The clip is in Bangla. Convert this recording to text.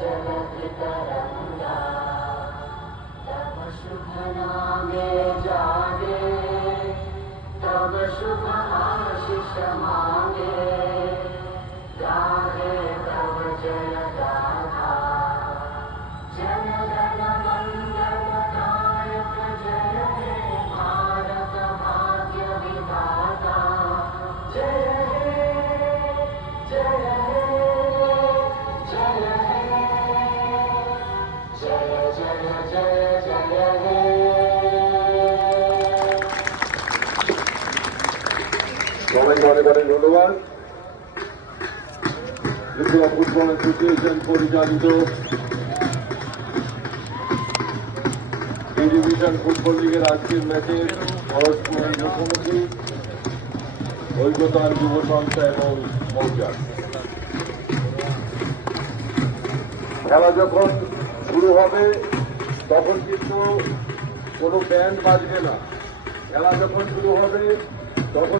जलधितरङ्गा तव शुभ नामे जागे तव शुभ आशीष मांगे गाहे तव जय गाथा जन गण मंगलदायक जय हे भारत भाग्य विधाता जय हे जय हे जय हे जय जय जय जय हे। সবাইকে অনেক অনেক ধন্যবাদ। ত্রিপুরা ফুটবল অ্যাসোসিয়েশন পরিচালিত ডিভিশন ফুটবল লিগের আজকের ম্যাচের পরস্পরের মুখোমুখি ঐক্যতান যুব সংস্থা এবং মৌজা। খেলা যখন শুরু হবে তখন কিন্তু কোনো ব্যান্ড বাজবে না। খেলা যখন শুরু হবে তখন